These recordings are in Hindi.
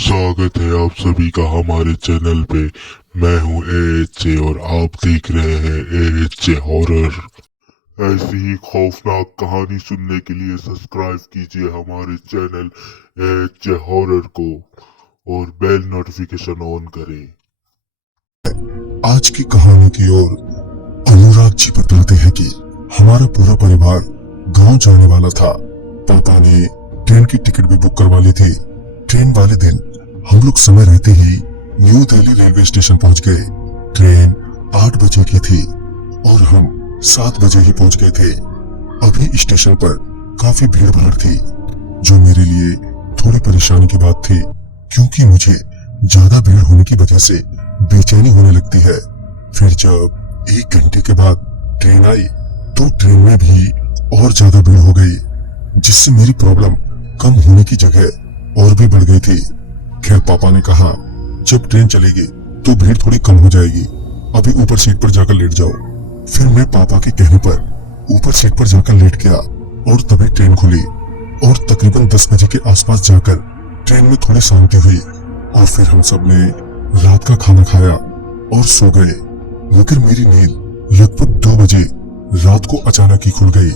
स्वागत है आप सभी का हमारे चैनल पे। मैं हूँ AHJ और आप देख रहे हैं AHJ हॉरर। ऐसी ही खौफनाक कहानी सुनने के लिए सब्सक्राइब कीजिए हमारे चैनल AHJ हॉरर को और बेल नोटिफिकेशन ऑन करें। आज की कहानी की ओर अनुराग जी बताते हैं कि हमारा पूरा परिवार गांव जाने वाला था। पापा ने ट्रेन की टिकट भी बुक करवा ली थी। ट्रेन वाले दिन हम लोग समय रहते ही न्यू दिल्ली रेलवे स्टेशन पहुंच गए। ट्रेन 8 बजे की थी और हम 7 बजे ही पहुंच गए थे। अभी स्टेशन पर काफी भीड़ भाड़ थी, जो मेरे लिए थोड़ी परेशानी की बात थी, क्योंकि मुझे ज्यादा भीड़ होने की वजह से बेचैनी होने लगती है। फिर जब 1 घंटे के बाद ट्रेन आई तो ट्रेन में भी और ज्यादा भीड़ हो गई, जिससे मेरी प्रॉब्लम कम होने की जगह और भी बढ़ गई थी। खैर पापा ने कहा जब ट्रेन चलेगी तो भीड़ थोड़ी कम हो जाएगी, अभी ऊपर सीट पर जाकर लेट जाओ। फिर मैं पापा के कहने पर ऊपर सीट पर जाकर लेट गया और तभी ट्रेन खुली और तकरीबन 10 बजे के आसपास जाकर ट्रेन में थोड़ी शांति हुई और फिर हम सब ने रात का खाना खाया और सो गए। मगर मेरी नींद लगभग 2 बजे रात को अचानक ही खुल गई।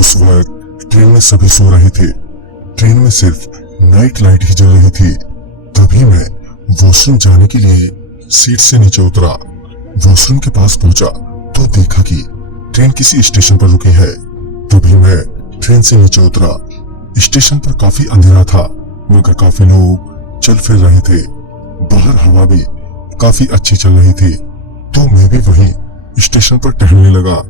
उस वक्त ट्रेन में सभी सो रहे थे। ट्रेन में सिर्फ नाइट लाइट ही जल रही थी। तभी मैं वॉशरूम जाने के लिए सीट से नीचे उतरा। वॉशरूम के पास पहुंचा तो देखा कि ट्रेन किसी स्टेशन पर रुकी है। तभी मैं ट्रेन से नीचे उतरा। स्टेशन पर काफी अंधेरा था, मगर काफी लोग चल फिर रहे थे। बाहर हवा भी काफी अच्छी चल रही थी, तो मैं भी वहीं स्टेशन पर टहलने लगा।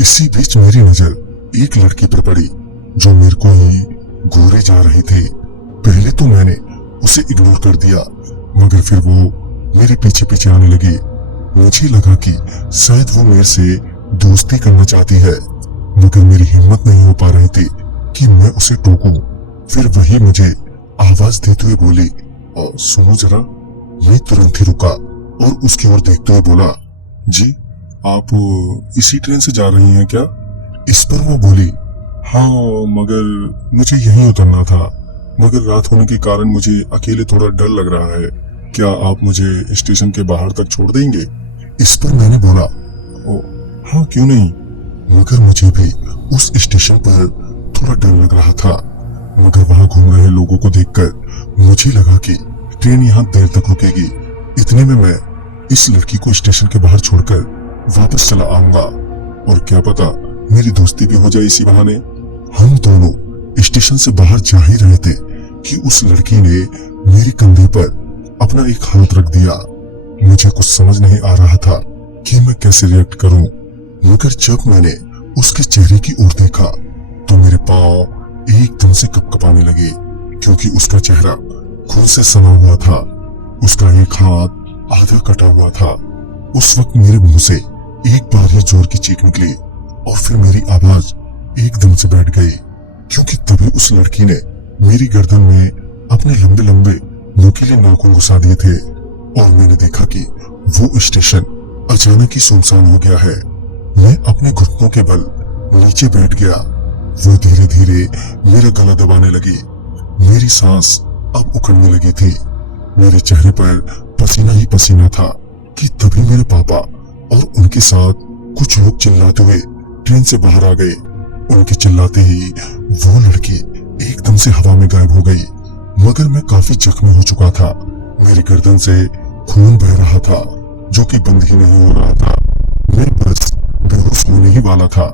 इसी बीच मेरी नजर एक लड़की पर पड़ी, जो मेरे को ही घूरे जा रही थी। पहले तो मैंने उसे इग्नोर कर दिया, मगर फिर वो मेरे पीछे पीछे आने लगी। मुझे लगा कि शायद वो मेरे से दोस्ती करना चाहती है, मगर मेरी हिम्मत नहीं हो पा रही थी कि मैं उसे टोकूं। फिर वही मुझे आवाज देते हुए बोली, सुनो जरा। मैं तुरंत ही रुका और उसकी ओर देखते हुए बोला, जी आप इसी ट्रेन से जा रही हैं क्या? इस पर वो बोली, हाँ मगर मुझे यहीं उतरना था, मगर रात होने के कारण मुझे अकेले थोड़ा डर लग रहा है। क्या आप मुझे स्टेशन के बाहर तक छोड़ देंगे? इस पर मैंने बोला, हाँ क्यों नहीं। मगर मुझे भी उस स्टेशन पर थोड़ा डर लग रहा था, मगर वहां घूम रहे लोगों को देखकर मुझे लगा कि ट्रेन यहाँ देर तक रुकेगी। इतने में मैं इस लड़की को स्टेशन के बाहर छोड़कर वापस चला आऊंगा और क्या पता मेरी दोस्ती भी हो जाए इसी बहाने। हम दोनों स्टेशन से बाहर जा ही रहे थे कि उस लड़की ने मेरे कंधे पर अपना एक हाथ रख दिया। मुझे कुछ समझ नहीं आ रहा था कि मैं कैसे रिएक्ट करूं, मगर जब मैंने उसके चेहरे की ओर देखा तो मेरे पांव एकदम से कपकपाने लगे, क्योंकि उसका चेहरा खून से सना हुआ था। उसका एक हाथ आधा कटा हुआ था। उस वक्त मेरे मुंह से एक बार ही जोर की चीख निकली और फिर मेरी आवाज एकदम से बैठ गई, क्योंकि तभी उस लड़की ने मेरी गर्दन में अपने लंबे लंबे नुकीले नाखून घुसा दिए थे और मैंने देखा कि वो स्टेशन अचानक ही सुनसान हो गया है। मैं अपने घुटनों के बल नीचे बैठ गया। वो धीरे धीरे मेरा गला दबाने लगी। मेरी सांस अब उखड़ने लगी थी। मेरे चेहरे पर पसीना ही पसीना था कि तभी मेरे पापा और उनके साथ कुछ लोग चिल्लाते हुए ट्रेन से बाहर आ गए। उनके चिल्लाते ही वो लड़की एकदम से हवा में गायब हो गई, मगर मैं काफी जख्मी हो चुका था। मेरी गर्दन से खून बह रहा था, जो कि बंद ही नहीं हो रहा था। मैं बस बेहोश होने ही वाला था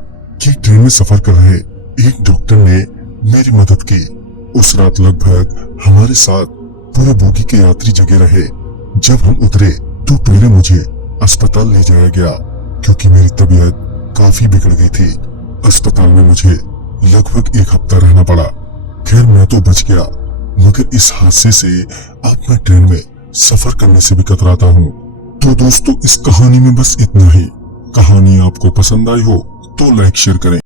कि ट्रेन में सफर कर रहे एक डॉक्टर ने मेरी मदद की। उस रात लगभग हमारे साथ पूरे बोगी के यात्री जगे रहे। जब हम उतरे तो पहले मुझे अस्पताल ले जाया गया, क्योंकि मेरी तबीयत काफी बिगड़ गई थी। अस्पताल में मुझे लगभग 1 हफ्ता रहना पड़ा। खैर मैं तो बच गया, मगर इस हादसे से अब मैं ट्रेन में सफर करने से भी कतराता हूँ। तो दोस्तों इस कहानी में बस इतना ही। कहानी आपको पसंद आई हो तो लाइक शेयर करें।